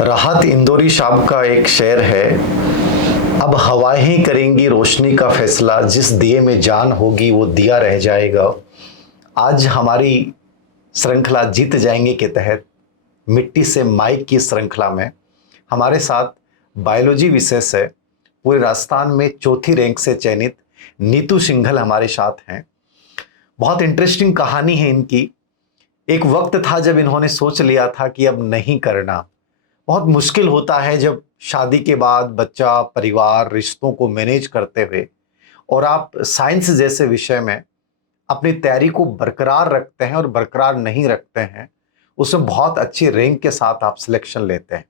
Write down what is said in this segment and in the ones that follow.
राहत इंदौरी साहब का एक शेर है, अब हवाएं ही करेंगी रोशनी का फैसला, जिस दिए में जान होगी वो दिया रह जाएगा। आज हमारी श्रृंखला जीत जाएंगे के तहत मिट्टी से माइक की श्रृंखला में हमारे साथ बायोलॉजी विषय से पूरे राजस्थान में चौथी रैंक से चयनित नीतू सिंघल हमारे साथ हैं। बहुत इंटरेस्टिंग कहानी है इनकी। एक वक्त था जब इन्होंने सोच लिया था कि अब नहीं करना। बहुत मुश्किल होता है जब शादी के बाद बच्चा, परिवार, रिश्तों को मैनेज करते हुए और आप साइंस जैसे विषय में अपनी तैयारी को बरकरार रखते हैं और बरकरार नहीं रखते हैं, उसमें बहुत अच्छी रैंक के साथ आप सिलेक्शन लेते हैं।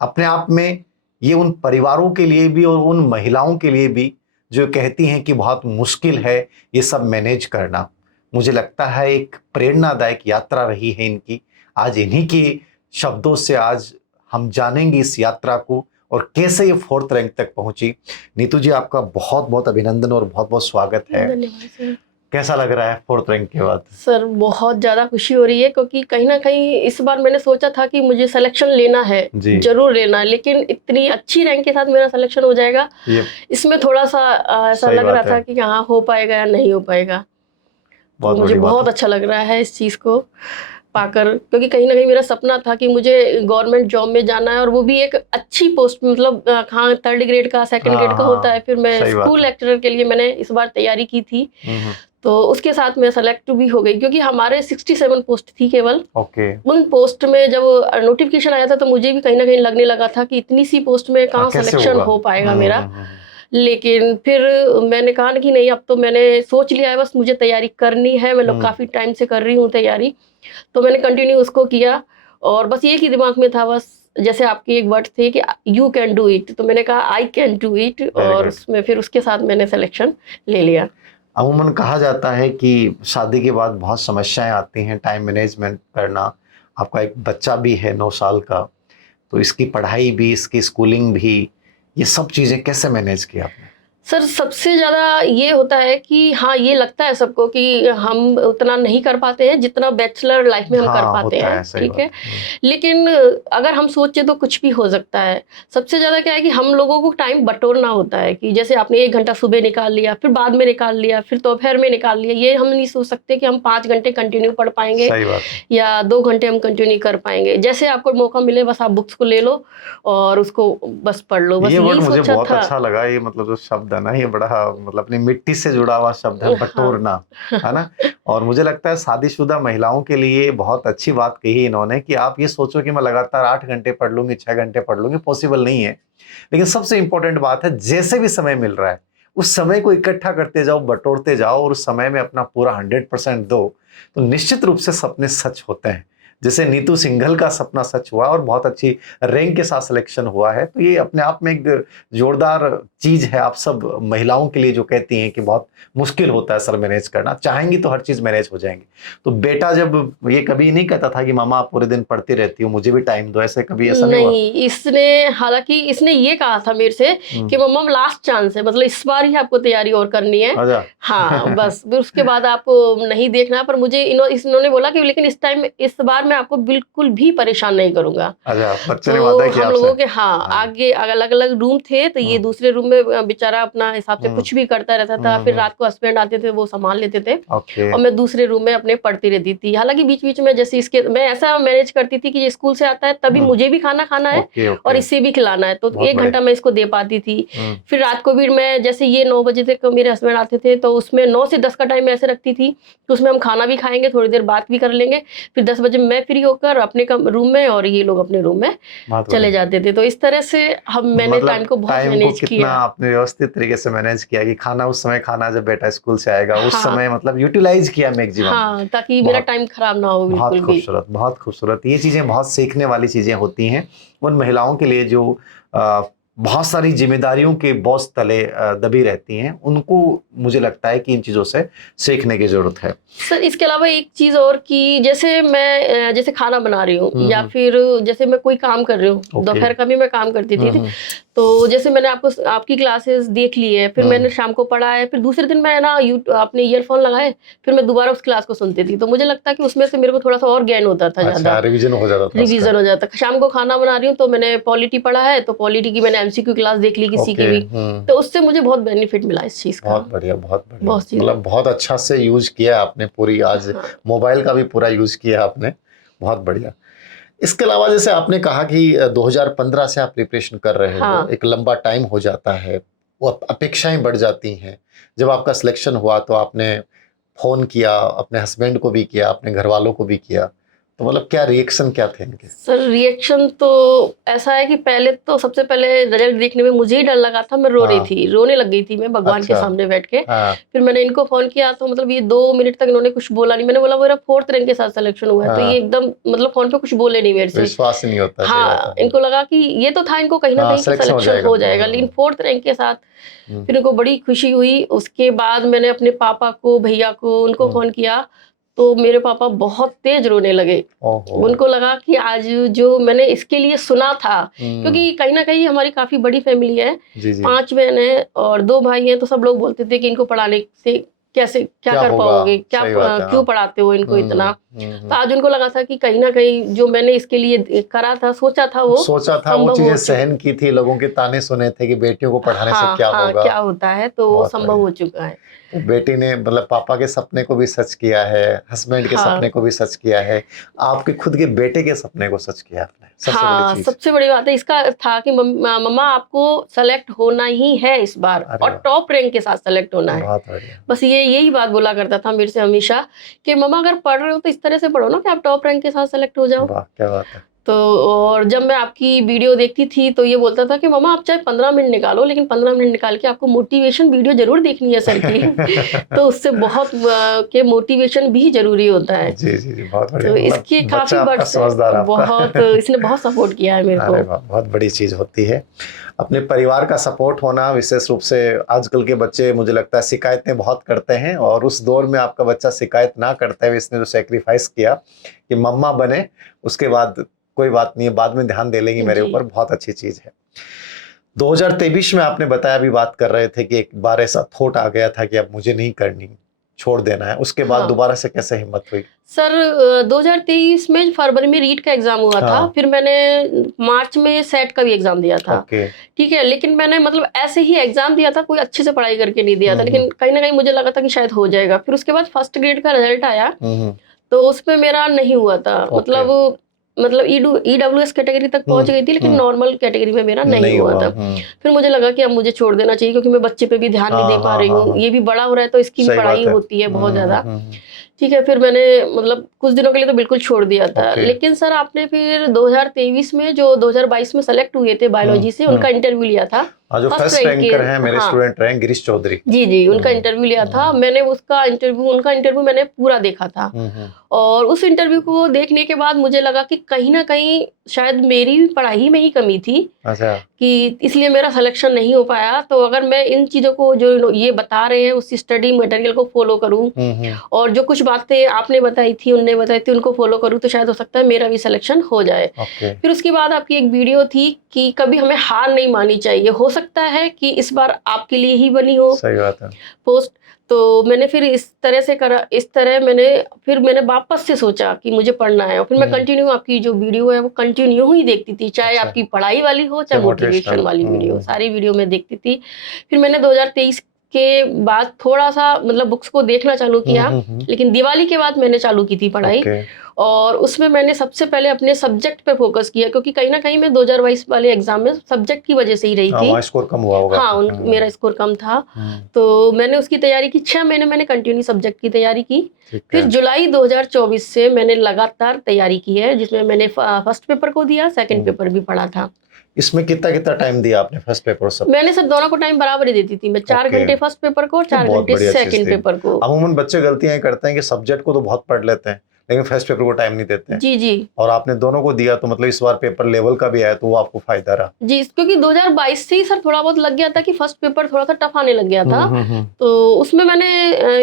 अपने आप में ये उन परिवारों के लिए भी और उन महिलाओं के लिए भी जो कहती हैं कि बहुत मुश्किल है ये सब मैनेज करना। मुझे लगता है एक प्रेरणादायक यात्रा रही है इनकी। आज इन्हीं के शब्दों से आज हम जानेंगे इस यात्रा को और कैसे ये फोर्थ रैंक तक पहुंची। नीतू जी, आपका बहुत बहुत अभिनंदन और बहुत बहुत स्वागत है। धन्यवाद सर। कैसा लग रहा है फोर्थ रैंक के बाद? सर बहुत ज़्यादा खुशी हो रही है, क्योंकि कहीं ना कहीं इस बार मैंने सोचा था कि मुझे सिलेक्शन लेना है, जरूर लेना है, लेकिन इतनी अच्छी रैंक के साथ मेरा सिलेक्शन हो जाएगा, इसमें थोड़ा सा ऐसा लग रहा था कि हाँ हो पाएगा या नहीं हो पाएगा। तो मुझे बहुत अच्छा लग रहा है इस चीज़ को पाकर, क्योंकि कहीं ना कहीं मेरा सपना था कि मुझे गवर्नमेंट जॉब में जाना है, और वो भी एक अच्छी पोस्ट, मतलब हाँ 3rd ग्रेड का, 2nd ग्रेड का होता है। फिर मैं स्कूल लेक्चरर के लिए मैंने इस बार तैयारी की थी, तो उसके साथ मैं सेलेक्ट भी हो गई, क्योंकि हमारे 67 पोस्ट थी केवल। उन पोस्ट में जब नोटिफिकेशन आया था तो मुझे भी कहीं ना कहीं लगने लगा था कि इतनी सी पोस्ट में कहाँ सिलेक्शन हो पाएगा मेरा। लेकिन फिर मैंने कहा कि नहीं, अब तो मैंने सोच लिया है, बस मुझे तैयारी करनी है। मैं लोग काफ़ी टाइम से कर रही हूँ तैयारी, तो मैंने कंटिन्यू उसको किया, और बस ये ही दिमाग में था, बस जैसे आपकी एक वर्ड थे कि यू कैन डू इट, तो मैंने कहा आई कैन डू इट, और उसमें फिर उसके साथ मैंने सिलेक्शन ले लिया। अमूमन कहा जाता है कि शादी के बाद बहुत समस्याएं आती हैं, टाइम मैनेजमेंट करना। आपका एक बच्चा भी है 9 साल का, तो इसकी पढ़ाई भी, इसकी स्कूलिंग भी, ये सब चीज़ें कैसे मैनेज किया आपने? सर सबसे ज़्यादा ये होता है कि हाँ, ये लगता है सबको कि हम उतना नहीं कर पाते हैं जितना बैचलर लाइफ में हम कर पाते हैं, ठीक है। लेकिन अगर हम सोचें तो कुछ भी हो सकता है। सबसे ज़्यादा क्या है कि हम लोगों को टाइम बटोरना होता है, कि जैसे आपने 1 घंटा सुबह निकाल लिया, फिर बाद में निकाल लिया, फिर दोपहर में निकाल लिया। ये हम नहीं सोच सकते कि हम 5 घंटे कंटिन्यू पढ़ पाएंगे या 2 घंटे हम कंटिन्यू कर पाएंगे। जैसे आपको मौका मिले बस आप बुक्स को ले लो और उसको बस पढ़ लो। बस ये वर्ड मुझे सोचा बहुत था। अच्छा लगा। ये मतलब जो शब्द है ना, ये बड़ा मतलब अपनी मिट्टी से जुड़ा हुआ शब्द है, बटोरना, है ना। और मुझे लगता है शादीशुदा महिलाओं के लिए बहुत अच्छी बात कही इन्होंने कि आप ये सोचो कि मैं लगातार 8 घंटे पढ़ लूंगी, 6 घंटे पढ़ लूंगी, पॉसिबल नहीं है। लेकिन सबसे इंपॉर्टेंट बात है, जैसे भी समय मिल रहा है उस समय को इकट्ठा करते जाओ, बटोरते जाओ, और उस समय में अपना पूरा 100% दो, तो निश्चित रूप से सपने सच होते हैं। जैसे नीतू सिंघल का सपना सच हुआ और बहुत अच्छी रैंक के साथ सिलेक्शन हुआ है, तो ये अपने आप में एक जोरदार चीज है। आप सब महिलाओं के लिए जो कहती हैं कि बहुत मुश्किल होता है सर मैनेज करना, चाहेंगी तो हर चीज मैनेज हो जाएंगी। तो बेटा जब ये कभी नहीं कहता था कि मामा आप पूरे दिन पढ़ती रहती हो, मुझे भी टाइम दो, ऐसे कभी ऐसा नहीं हुआ? नहीं, इसने हालांकि इसने ये कहा था मेरे से कि मम्मा लास्ट चांस है, मतलब इस बार ही आपको तैयारी और करनी है। हाँ बस, फिर उसके बाद आपको नहीं देखना। पर मुझे इन्होंने बोला कि लेकिन इस टाइम, इस बार मैं आपको बिल्कुल भी परेशान नहीं करूंगा। तो हम लोगों के हाँ आगे अलग अलग रूम थे, तो ये दूसरे रूम में बेचारा अपना हिसाब से कुछ भी करता रहता था। फिर रात को हस्बैंड आते थे, वो संभाल लेते थे, और मैं दूसरे रूम में अपने पढ़ती रहती थी। हालांकि बीच बीच में जैसे इसके मैं ऐसा मैनेज करती थी कि ये स्कूल से आता है तभी मुझे भी खाना खाना है और इसे भी खिलाना है, तो 1 घंटा मैं इसको दे पाती थी। फिर रात को भी मैं, जैसे ये 9 बजे तक मेरे हस्बैंड आते थे, तो उसमें 9 से 10 का टाइम ऐसे रखती थी कि उसमें हम खाना भी खाएंगे, थोड़ी देर बात भी कर लेंगे, फिर 10 बजे मैं फ्री होकर अपने रूम में और ये लोग अपने रूम में चले जाते थे। तो इस तरह से मैंने टाइम को बहुत मैनेज किया। आपने व्यवस्थित तरीके से मैनेज किया कि खाना उस समय खाना, जब बेटा स्कूल से आएगा उस समय मतलब यूटिलाइज किया मैक्सिमम। हाँ, ताकि मेरा टाइम खराब ना हो बिल्कुल भी। बहुत खूबसूरत, बहुत खूबसूरत। ये चीजें बहुत सीखने वाली चीजें होती हैं उन महिलाओं के लिए जो बहुत सारी जिम्मेदारियों के बोझ तले दबी रहती हैं, उनको मुझे लगता है कि इन चीज़ों से सीखने की ज़रूरत है। सर इसके अलावा एक चीज़ और कि जैसे मैं जैसे खाना बना रही हूँ या फिर जैसे मैं कोई काम कर रही हूँ, दोपहर का भी मैं काम करती थी, तो जैसे मैंने आपकी क्लासेस देख ली है, फिर मैंने शाम को पढ़ा है, फिर दूसरे दिन मैं ना अपने ईयरफोन लगाए, फिर मैं दोबारा उस क्लास को सुनती थी, तो मुझे लगता है कि उसमें से मेरे को थोड़ा सा और ज्ञान होता था, ज़्यादा रिवीजन हो जाता था। रिवीजन हो जाता। शाम को खाना बना रही हूँ तो मैंने पॉलिटी पढ़ा है, तो पॉलिटी की मैंने एमसीक्यू क्लास देख ली किसी की भी, तो उससे मुझे बहुत बेनिफिट मिला इस चीज़ का। बहुत बढ़िया, बहुत बढ़िया, मतलब बहुत अच्छा से यूज किया आपने पूरी, आज मोबाइल का भी पूरा यूज किया आपने, बहुत बढ़िया। इसके अलावा जैसे आपने कहा कि 2015 से आप प्रिपरेशन कर रहे हो, एक लंबा टाइम हो जाता है, वो अपेक्षाएं बढ़ जाती हैं। जब आपका सिलेक्शन हुआ तो आपने फोन किया, अपने हस्बैंड को भी किया, अपने घर वालों को भी किया, तो मतलब क्या रिएक्शन क्या थे इनके? सर रिएक्शन तो ऐसा है कि पहले तो सबसे पहले रिजल्ट देखने में मुझे ही डर लगा था, मैं रो रही थी, रोने लग गई थी मैं भगवान के सामने बैठ के। फिर मैंने इनको फोन किया तो मतलब ये 2 मिनट तक इन्होंने कुछ बोला नहीं। मैंने बोला मेरा 4th रैंक के साथ सिलेक्शन हुआ है, तो ये एकदम मतलब फोन पे कुछ बोले नहीं मेरे से, विश्वास नहीं होता। हाँ, इनको लगा कि ये तो था इनको कहीं ना कहीं सिलेक्शन हो जाएगा, लेकिन 4th रैंक के साथ फिर इनको बड़ी खुशी हुई। उसके बाद मैंने अपने पापा को, भैया को, उनको फोन किया, तो मेरे पापा बहुत तेज रोने लगे। उनको लगा कि आज जो मैंने इसके लिए सुना था, क्योंकि कहीं ना कहीं हमारी काफी बड़ी फैमिली है, 5 बहन है और 2 भाई हैं, तो सब लोग बोलते थे कि इनको पढ़ाने से कैसे क्या कर पाओगे, क्या क्यों पढ़ाते हो इनको इतना। तो आज उनको लगा था कि कहीं ना कहीं जो मैंने इसके लिए करा था, सोचा था वो चीजें सहन की थी, लोगों के ताने सुने थे कि बेटियों को पढ़ाने से क्या होगा, क्या होता है, तो वो संभव हो चुका है। तो बेटी ने मतलब पापा के सपने को भी सच किया है, हस्बैंड के सपने को भी सच किया है, आपके खुद के बेटे के सपने को सच किया आपने। सबसे बड़ी बात है इसका था कि मम्मा आपको सेलेक्ट होना ही है इस बार, और टॉप रैंक के साथ सेलेक्ट होना है। बस यही बात बोला करता था मेरे से हमेशा कि मम्मा अगर पढ़ रहे हो तो इस तरह से पढ़ो ना कि आप टॉप रैंक के साथ सेलेक्ट हो जाओ। क्या बात है। तो और जब मैं आपकी वीडियो देखती थी तो ये बोलता था कि मम्मा आप चाहे 15 मिनट निकालो, लेकिन 15 मिनट निकाल के आपको मोटिवेशन वीडियो जरूर देखनी है सर की। तो उससे बहुत के मोटिवेशन भी जरूरी होता है। जी जी जी, बहुत बढ़िया। तो इसकी काफी बहुत इसने बहुत सपोर्ट किया है मेरे को। बहुत बड़ी चीज होती है अपने परिवार का सपोर्ट होना। विशेष रूप से आजकल के बच्चे मुझे लगता है शिकायतें बहुत करते हैं, और उस दौर में आपका बच्चा शिकायत ना करते हुए इसने जो सेक्रीफाइस किया कि मम्मा बने, उसके बाद कोई बात नहीं है, बाद में ध्यान दे लेंगी मेरे ऊपर, बहुत अच्छी चीज है। 2023 में आपने बताया, अभी बात कर रहे थे कि एक बार ऐसा थॉट आ गया था कि अब मुझे नहीं करनी, छोड़ देना है, उसके बाद दोबारा से कैसे हिम्मत हुई? सर 2023 में फरवरी में रीट का एग्जाम हुआ था, फिर मैंने मार्च में सेट का भी एग्जाम दिया था। ठीक है, लेकिन मैंने मतलब ऐसे ही एग्जाम दिया था, कोई अच्छे से पढ़ाई करके नहीं दिया था, लेकिन कहीं ना कहीं मुझे लगा था कि शायद हो जाएगा। फिर उसके बाद फर्स्ट ग्रेड का रिजल्ट आया, तो उसमें मेरा नहीं हुआ था, मतलब EWS कैटेगरी तक पहुंच गई थी, लेकिन नॉर्मल कैटेगरी में मेरा नहीं हुआ था। फिर मुझे लगा कि अब मुझे छोड़ देना चाहिए, क्योंकि मैं बच्चे पे भी ध्यान नहीं दे पा रही हूँ, ये भी बड़ा हो रहा है तो इसकी भी पढ़ाई होती है बहुत ज्यादा। ठीक है, फिर मैंने मतलब कुछ दिनों के लिए तो बिल्कुल छोड़ दिया था। लेकिन सर आपने फिर 2023 में जो 2022 में सेलेक्ट हुए थे बायोलॉजी से, उनका इंटरव्यू लिया था। जो फर्स्ट रैंकर हैं मेरे स्टूडेंट रहे गिरीश चौधरी जी, उनका इंटरव्यू लिया था मैंने। उनका इंटरव्यू मैंने पूरा देखा था, और उस इंटरव्यू को देखने के बाद मुझे लगा कि कहीं ना कहीं शायद मेरी पढ़ाई में ही कमी थी, कि इसलिए मेरा सिलेक्शन नहीं हो पाया। तो अगर मैं इन चीजों को जो ये बता रहे हैं उस स्टडी मटेरियल को फॉलो करूं, और जो कुछ बातें आपने बताई थी, उनने बताई थी, उनको फॉलो करूं, तो शायद हो सकता है मेरा भी सिलेक्शन हो जाए। फिर उसके बाद आपकी एक वीडियो थी कि कभी हमें हार नहीं माननी चाहिए, हो सकता है कि इस बार आपके लिए ही बनी हो। सही बात है। पोस्ट तो मैंने फिर इस तरह से करा, मैंने वापस से सोचा कि मुझे पढ़ना है, और फिर मैं कंटिन्यू आपकी जो वीडियो है वो कंटिन्यू ही देखती थी, चाहे आपकी पढ़ाई वाली हो चाहे मोटिवेशन वाली वीडियो, सारी वीडियो में देखती थी। फिर मैंने 2023 के बाद थोड़ा सा मतलब बुक्स को देखना चालू किया, लेकिन दिवाली के बाद मैंने चालू की थी पढ़ाई। और उसमें मैंने सबसे पहले अपने सब्जेक्ट पे फोकस किया, क्योंकि कहीं ना कहीं मैं 2022 वाले एग्जाम में सब्जेक्ट की वजह से ही रही थी। स्कोर कम हुआ होगा। मेरा स्कोर कम था, तो मैंने उसकी तैयारी की। 6 महीने मैंने कंटिन्यू सब्जेक्ट की तैयारी की। फिर जुलाई 2024 से मैंने लगातार तैयारी की है, जिसमें मैंने फर्स्ट पेपर को दिया, सेकंड पेपर भी पढ़ा था। इसमें कितना टाइम दिया आपने फर्स्ट पेपर सब? मैंने सब दोनों को टाइम बराबर ही देती थी मैं, 4 घंटे फर्स्ट पेपर को और 4 घंटे सेकंड पेपर को। अमूमन बच्चे गलतियां करते हैं कि सब्जेक्ट को तो बहुत पढ़ लेते हैं, लेकिन फर्स्ट पेपर को टाइम नहीं देते हैं। जी जी और आपने दोनों को दिया, तो मतलब इस बार पेपर लेवल का भी आया तो वो आपको फायदा रहा। जी, क्योंकि 2022 से ही सर थोड़ा बहुत लग गया था कि फर्स्ट पेपर थोड़ा सा टफ आने लग गया था। तो उसमें मैंने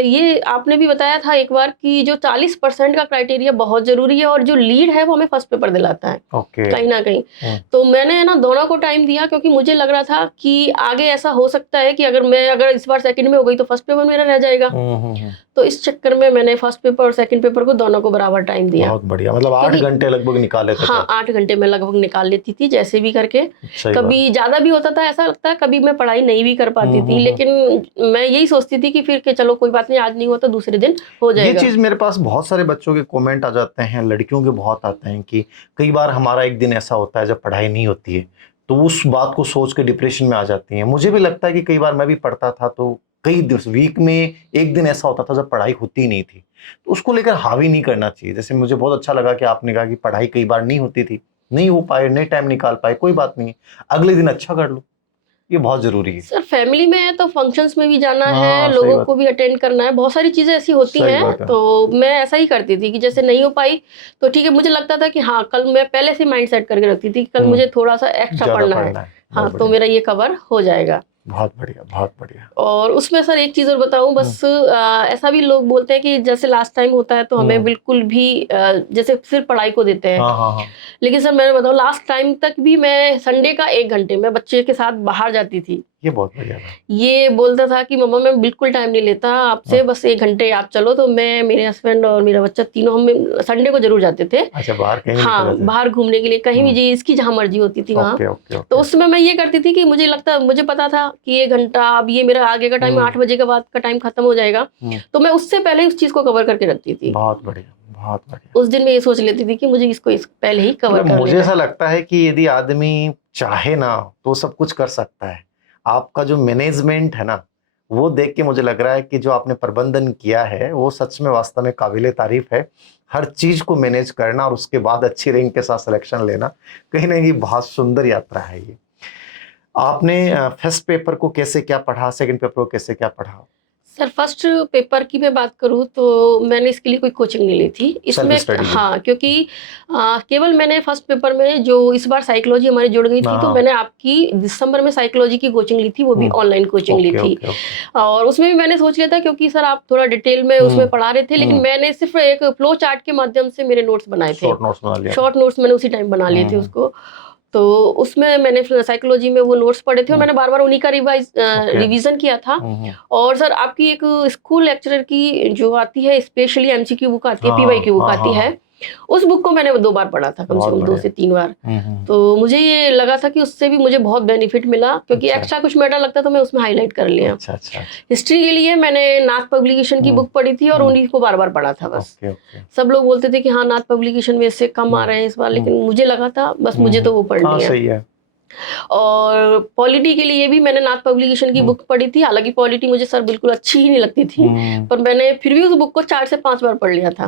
ये आपने भी बताया था एक बार कि जो 40% का क्राइटेरिया बहुत जरूरी है और जो लीड है वो हमें फर्स्ट पेपर दिलाता है कहीं ना कहीं। तो मैंने ना दोनों को टाइम दिया, क्योंकि मुझे लग रहा था कि आगे ऐसा हो सकता है कि अगर इस बार सेकंड में हो गई तो फर्स्ट पेपर मेरा रह जाएगा। तो इस चक्कर में मैंने फर्स्ट पेपर और सेकंड पेपर को दोनों को बराबर टाइम दिया। बहुत बढ़िया, मतलब 8 घंटे लगभग निकाले थे। हाँ, 8 घंटे में लगभग निकाल लेती थी जैसे भी करके। कभी ज्यादा भी होता था, ऐसा लगता है कभी मैं पढ़ाई नहीं भी कर पाती थी, लेकिन मैं यही सोचती थी कि फिर के चलो कोई बात नहीं, आज नहीं हुआ तो दूसरे दिन हो जाएगा। ये चीज मेरे पास बहुत सारे बच्चों के कमेंट आ जाते हैं, लड़कियों के बहुत आते हैं कि कई बार हमारा एक दिन ऐसा होता है जब पढ़ाई नहीं होती है, तो उस बात को सोच के डिप्रेशन में आ जाती हैं। मुझे भी लगता है कि कई बार मैं भी पढ़ता था तो कई वीक में एक दिन ऐसा होता था जब पढ़ाई होती नहीं थी, तो उसको लेकर हावी नहीं करना चाहिए। जैसे मुझे बहुत अच्छा लगा कि आपने कहा कि पढ़ाई कई बार नहीं होती थी, नहीं हो पाए, नहीं टाइम निकाल पाए, कोई बात नहीं, अगले दिन अच्छा कर लो, ये बहुत जरूरी है। सर फैमिली में है तो फंक्शंस में भी जाना है, लोगों को भी अटेंड करना है, बहुत सारी चीजें ऐसी होती हैं। तो मैं ऐसा ही करती थी कि जैसे नहीं हो पाई तो ठीक है, मुझे लगता था कि हाँ कल मैं पहले से माइंड सेट करके रखती थी कि कल मुझे थोड़ा सा एक्स्ट्रा पढ़ना है, हाँ तो मेरा ये कवर हो जाएगा। बहुत बढ़िया, बहुत बढ़िया। और उसमें सर एक चीज और बताऊं बस, ऐसा भी लोग बोलते हैं कि जैसे लास्ट टाइम होता है तो हमें बिल्कुल भी जैसे सिर्फ पढ़ाई को देते हैं। हाँ। लेकिन सर मैं बताऊं, लास्ट टाइम तक भी मैं संडे का 1 घंटे में बच्चे के साथ बाहर जाती थी। ये बहुत बढ़िया था। ये बोलता था कि मम्मा मैं बिल्कुल टाइम नहीं लेता आपसे, बस 1 घंटे आप चलो। तो मैं, मेरे हस्बैंड और मेरा बच्चा तीनों हम संडे को जरूर जाते थे। अच्छा, बाहर कहीं? हाँ, बाहर घूमने के लिए कहीं भी जी, इसकी जहाँ मर्जी होती थी वहाँ। तो उस समय मैं ये करती थी कि मुझे पता था कि 1 घंटा, अब ये मेरा आगे का टाइम 8 बजे के बाद का टाइम खत्म हो जाएगा, तो मैं उससे पहले उस चीज को कवर करके रखती थी। बहुत बढ़िया, बहुत बढ़िया। उस दिन मैं ये सोच लेती थी कि मुझे इसको पहले ही कवर कर लेना है। मुझे ऐसा लगता है कि यदि आदमी चाहे ना तो सब कुछ कर सकता है। आपका जो मैनेजमेंट है ना, वो देख के मुझे लग रहा है कि जो आपने प्रबंधन किया है वो सच में वास्तव में काबिले तारीफ है। हर चीज को मैनेज करना और उसके बाद अच्छी रैंक के साथ सिलेक्शन लेना, कहीं ना कहीं बहुत सुंदर यात्रा है ये। आपने फर्स्ट पेपर को कैसे क्या पढ़ा, सेकंड पेपर को कैसे क्या पढ़ा? सर फर्स्ट पेपर की मैं बात करूँ तो मैंने इसके लिए कोई कोचिंग नहीं ली थी इसमें। हाँ, क्योंकि केवल मैंने फर्स्ट पेपर में जो इस बार साइकोलॉजी हमारी जुड़ गई थी, तो मैंने आपकी दिसंबर में साइकोलॉजी की कोचिंग ली थी, वो भी ऑनलाइन कोचिंग ली थी। और उसमें भी मैंने सोच लिया था, क्योंकि सर आप थोड़ा डिटेल में उसमें पढ़ा रहे थे, लेकिन मैंने सिर्फ एक फ्लो चार्ट के माध्यम से मेरे नोट्स बनाए थे, शॉर्ट नोट्स मैंने उसी टाइम बना लिए थे उसको। तो उसमें मैंने साइकोलॉजी में वो नोट्स पढ़े थे और मैंने बार बार उन्हीं का रिवीजन किया था। और सर आपकी एक स्कूल लेक्चरर की जो आती है स्पेशली एमसीक्यू बुक आती है, पीवाईक्यू बुक आती है, उस बुक को मैंने 2 बार पढ़ा था, कम से कम 2 से 3 बार। तो मुझे ये लगा था कि उससे भी मुझे बहुत बेनिफिट मिला, क्योंकि एक्स्ट्रा कुछ मैटर लगता तो मैं उसमें हाईलाइट कर लिया। हिस्ट्री के लिए मैंने नाथ पब्लिकेशन की बुक पढ़ी थी और उन्हीं को बार बार पढ़ा था बस। सब लोग बोलते थे कि हाँ नाथ पब्लिकेशन में इससे कम आ रहे हैं इस बार, लेकिन मुझे लगा था बस मुझे तो वो पढ़नी है। और पॉलिटी के लिए भी मैंने नाथ पब्लिकेशन की बुक पढ़ी थी, हालांकि पॉलिटी मुझे सर बिल्कुल अच्छी ही नहीं लगती थी, पर मैंने फिर भी उस बुक को 4 से 5 बार पढ़ लिया था।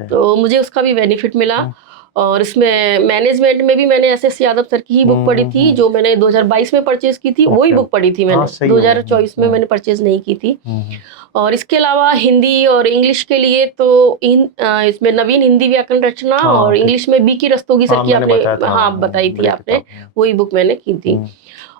तो मुझे उसका भी बेनिफिट मिला। और इसमें मैनेजमेंट में भी मैंने एस यादव सर की ही बुक पढ़ी थी, जो मैंने 2022 में परचेज की थी, वही बुक पढ़ी थी मैंने, 2024 में मैंने परचेज नहीं की थी। और इसके अलावा हिंदी और इंग्लिश के लिए तो इसमें नवीन हिंदी व्याकरण रचना और इंग्लिश में बी की रस्तोगी सर की आपने बताई थी आपने, वही बुक मैंने की थी।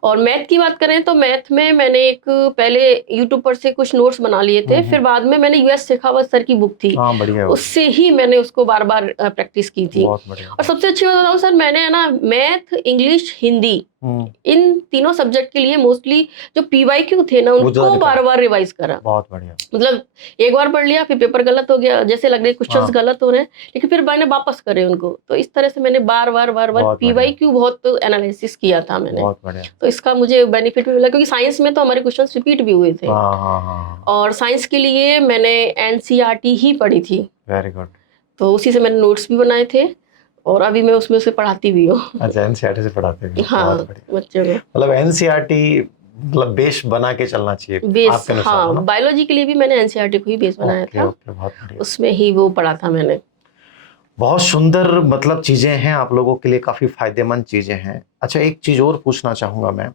और मैथ की बात करें तो मैथ में मैंने एक पहले यूट्यूब पर से कुछ नोट्स बना लिए थे, फिर बाद में मैंने यूएस शेखावत सर की बुक थी, उससे ही मैंने उसको बार बार प्रैक्टिस की थी। और सबसे अच्छी बात बताऊं सर, मैंने है ना मैथ, इंग्लिश, हिंदी, इन तीनों सब्जेक्ट के लिए मोस्टली जो पीवाईक्यू थे ना उनको बार बार रिवाइज करा। बहुत बढ़िया, मतलब एक बार पढ़ लिया, फिर पेपर गलत हो गया, जैसे लग रहे क्वेश्चंस गलत हो रहे हैं, लेकिन फिर मैंने वापस करे उनको। तो इस तरह से मैंने बार बार पीवाईक्यू बहुत एनालिसिस किया था मैंने। तो इसका मुझे बेनिफिट भी मिला, क्योंकि साइंस में तो हमारे क्वेश्चंस रिपीट भी हुए थे। और साइंस के लिए मैंने एनसीईआरटी ही पढ़ी थी। Very good. तो उसी से मैंने नोट्स भी बनाए थे और अभी मैं उसमें से पढ़ाती भी हूँ। अच्छा, एनसीईआरटी से पढ़ाते भी? हाँ, बच्चों को। मतलब एनसीईआरटी मतलब बेस बना के चलना चाहिए बेस। हाँ, बायोलॉजी के लिए भी मैंने एनसीईआरटी को ही बेस बनाया था, उसमें ही वो पढ़ा था मैंने। बहुत सुंदर मतलब चीजें हैं, आप लोगों के लिए काफी फायदेमंद चीजें हैं। अच्छा, एक चीज और पूछना चाहूंगा मैं,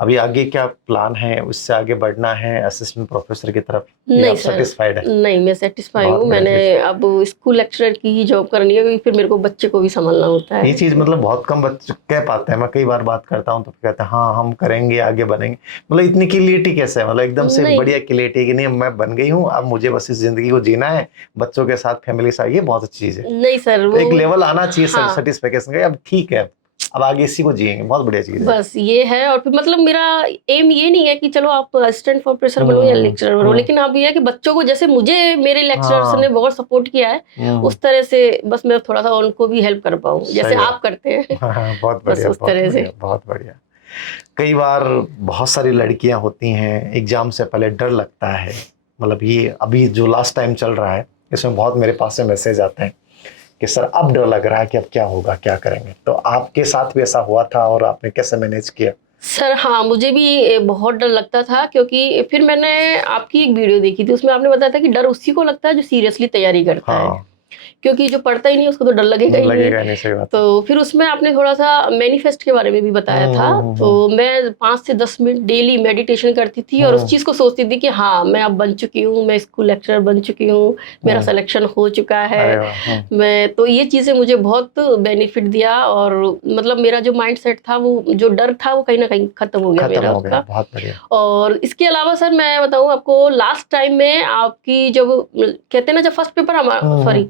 अभी आगे क्या प्लान है, उससे आगे बढ़ना है असिस्टेंट प्रोफेसर की तरफ? नहीं आप सर, सेटिस्फाइड है? नहीं मैं सेटिस्फाई बहुत हूँ। बढ़िया मैंने चीज। अब स्कूल लेक्चरर की ही जॉब करनी है, क्योंकि फिर मेरे को बच्चे को भी संभालना होता ये है। चीज मतलब बहुत कम बच्चे कह पाते हैं। मैं कई बार बात करता हूँ तो कहते हैं हाँ हम करेंगे, आगे बढ़ेंगे। मतलब इतनी क्लियरिटी कैसे है, मतलब एकदम से नहीं बढ़िया क्लियरिटी कि नहीं मैं बन गई हूँ, अब मुझे बस इस जिंदगी को जीना है बच्चों के साथ, फैमिली के साथ। ये बहुत अच्छी चीज है। नहीं सर, तो एक वो लेवल आना चाहिए हाँ सेटिस्फेक्शन का, अब ठीक है अब आगे इसी को जिएंगे। बहुत बढ़िया चीज है। बस ये है। और फिर मतलब मेरा एम ये नहीं है कि चलो आप असिस्टेंट प्रोफेसर बनो या लेक्चरर बनो, लेकिन अब ये है कि बच्चों को जैसे मुझे मेरे लेक्चरर्स ने हाँ बहुत सपोर्ट किया है, उस तरह से बस मैं थोड़ा सा उनको भी हेल्प कर पाऊँ जैसे सही बात। आप करते हैं। हाँ बहुत बस बढ़िया, उस बहुत तरह से। बढ़िया, बहुत बढ़िया। कई बार बहुत सारी लड़कियां होती हैं, एग्जाम से पहले डर लगता है। मतलब ये अभी जो लास्ट टाइम चल रहा है इसमें बहुत मेरे पास से मैसेज आते हैं कि सर अब डर लग रहा है कि अब क्या होगा, क्या करेंगे। तो आपके साथ भी ऐसा हुआ था और आपने कैसे मैनेज किया? सर हाँ, मुझे भी बहुत डर लगता था, क्योंकि फिर मैंने आपकी एक वीडियो देखी थी, उसमें आपने बताया था कि डर उसी को लगता है जो सीरियसली तैयारी करता है, हाँ क्योंकि जो पढ़ता ही नहीं उसको तो डर लगेगा ही नहीं। लगेगा नहीं, सही बात है। तो फिर उसमें आपने थोड़ा सा मैनिफेस्ट के बारे में भी बताया था। तो मैं 5 से 10 मिनट डेली मेडिटेशन करती थी और उस चीज़ को सोचती थी कि हाँ मैं अब बन चुकी हूँ, मैं स्कूल लेक्चरर बन चुकी हूँ, मेरा सिलेक्शन हो चुका है। अरे वाह। मैं तो ये चीज़ें मुझे बहुत बेनिफिट दिया, और मतलब मेरा जो माइंड सेट था, वो जो डर था वो कहीं ना कहीं खत्म हो गया खत्म मेरा हो गया, उसका। बहुत बढ़िया। और इसके अलावा सर मैं बताऊं आपको, लास्ट टाइम में आपकी जब कहते हैं ना, जब फर्स्ट पेपर हमारा, सॉरी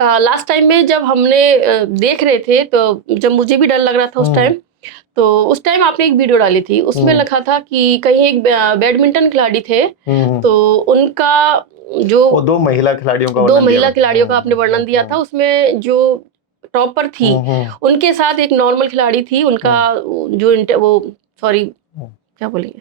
लास्ट टाइम में जब हमने देख रहे थे, तो जब मुझे भी डर लग रहा था उस टाइम, तो उस टाइम आपने एक वीडियो डाली थी, उसमें लिखा था कि कहीं एक बैडमिंटन खिलाड़ी थे, तो उनका जो वो दो महिला खिलाड़ियों का 2 वर्णन दिया महिला हुआ खिलाड़ियों का आपने वर्णन दिया था, उसमें जो टॉपर थी उनके साथ एक नॉर्मल खिलाड़ी थी, उनका जो वो सॉरी क्या बोलेंगे,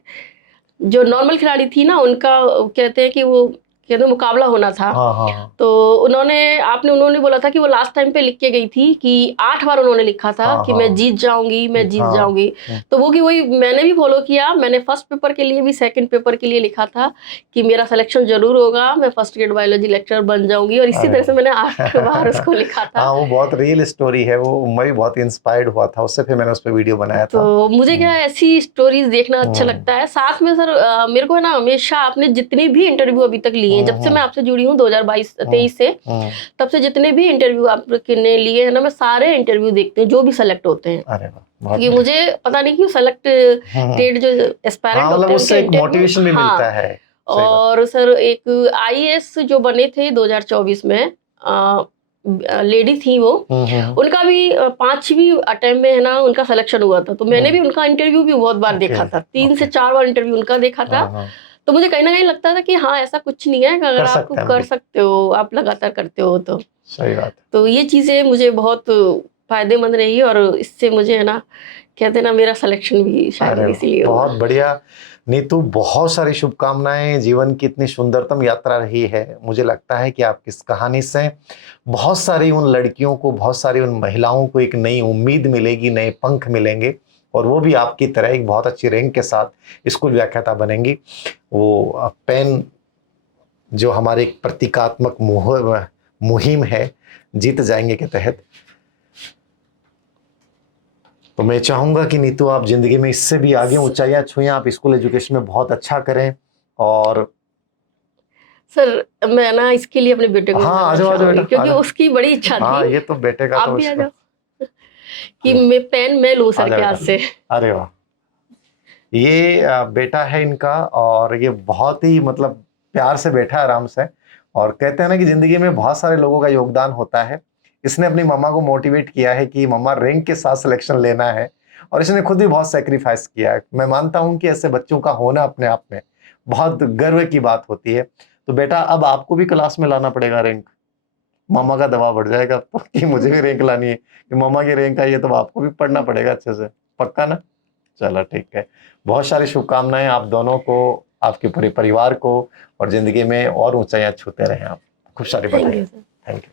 जो नॉर्मल खिलाड़ी थी ना, उनका कहते हैं कि वो कहते हैं मुकाबला होना था। हाँ हाँ तो उन्होंने बोला था कि वो लास्ट टाइम पे लिख के गई थी कि 8 बार उन्होंने लिखा था हाँ कि हाँ मैं जीत जाऊंगी, मैं जीत हाँ जाऊंगी। तो वो कि वही मैंने भी फॉलो किया। मैंने फर्स्ट पेपर के लिए भी, सेकंड पेपर के लिए लिखा था कि मेरा सिलेक्शन जरूर होगा, मैं फर्स्ट ग्रेड बायोलॉजी लेक्चरर बन जाऊंगी, और इसी अरे तरह से मैंने 8 बार उसको लिखा था। हाँ वो बहुत रियल स्टोरी है वो। मैं भी बहुत इंस्पायर्ड हुआ था उससे, फिर मैंने उस पर वीडियो बनाया था। तो मुझे क्या है, ऐसी स्टोरीज देखना अच्छा लगता है। साथ में सर मेरे को है ना, हमेशा आपने जितने भी इंटरव्यू अभी तक लिए हैं, जब से मैं आपसे जुड़ी हूँ 2022-23 से, तब से जितने भी इंटरव्यू आपने लिए हैं ना, मैं सारे इंटरव्यू देखती हूँ जो भी सेलेक्ट होते हैं। अरे वाह, बहुत क्योंकि मुझे पता नहीं क्यों सेलेक्टेड जो एस्पायरेंट हाँ होते मतलब हैं उससे उनके एक इंटरव्यू, मोटिवेशन भी मिलता हाँ। है। सही बात। और सर एक आईएएस जो बने थे 2024 में, लेडी थी वो, उनका भी 5वीं अटेम्प्ट में है ना उनका सिलेक्शन हुआ था। तो मैंने भी उनका इंटरव्यू भी बहुत बार देखा था, 3 से 4 बार इंटरव्यू उनका देखा था। तो मुझे कहीं ना कहीं लगता था कि हाँ ऐसा कुछ नहीं है, अगर कर आप सकते हैं हम कर भी। सकते हो, आप लगातार करते हो तो। सही बात। तो ये चीज़ें मुझे बहुत फायदेमंद रही, और इससे मुझे है ना, कहते हैं ना, मेरा सिलेक्शन भी शायद अरे इसीलिए हुआ। बहुत बढ़िया। नीतू बहुत सारी शुभकामनाएं। जीवन की इतनी सुंदरतम यात्रा रही है। मुझे लगता है कि आपकी इस कहानी से बहुत सारी उन लड़कियों को, बहुत सारी उन महिलाओं को एक नई उम्मीद मिलेगी, नए पंख मिलेंगे, और वो भी आपकी तरह एक बहुत अच्छी रैंक के साथ स्कूल व्याख्याता बनेंगी। वो पेन जो हमारे एक प्रतीकात्मक मुहिम है जीत जाएंगे के तहत, तो मैं चाहूंगा कि नीतू आप जिंदगी में इससे भी आगे ऊंचाइयां छुएं, आप स्कूल एजुकेशन में बहुत अच्छा करें। और सर मैं ना इसके लिए अपने बेटे को हाँ आ बुलाना जाओ, आ जाओ चाहूंगी, बेटा, आ क्योंकि जाओ। उसकी बड़ी इच्छा थी। हाँ ये तो बेटे का आप तो भी आ उसको। जाओ कि मैं पेन मैं लूं आ सर जाओ के हाथ बेटा। से। अरे वाह, ये बेटा है इनका, और ये बहुत ही मतलब प्यार से बैठा है, आराम से। और कहते हैं ना कि जिंदगी में बहुत सारे लोगों का योगदान होता है। इसने अपनी मम्मा को मोटिवेट किया है कि मम्मा रैंक के साथ सिलेक्शन लेना है, और इसने खुद भी बहुत सेक्रीफाइस किया है। मैं मानता हूं कि ऐसे बच्चों का होना अपने आप में बहुत गर्व की बात होती है। तो बेटा अब आपको भी क्लास में लाना पड़ेगा रैंक। मामा का दबाव बढ़ जाएगा अब तो कि मुझे भी रैंक लानी है, कि मामा की रैंक आई है तो आपको भी पढ़ना पड़ेगा अच्छे से। पक्का ना? चलो ठीक है। बहुत सारी शुभकामनाएं आप दोनों को, आपके पूरे परिवार को, और जिंदगी में और ऊंचाइयां छूते रहे आप। खूब सारी थैंक बधाई। You sir. Thank you.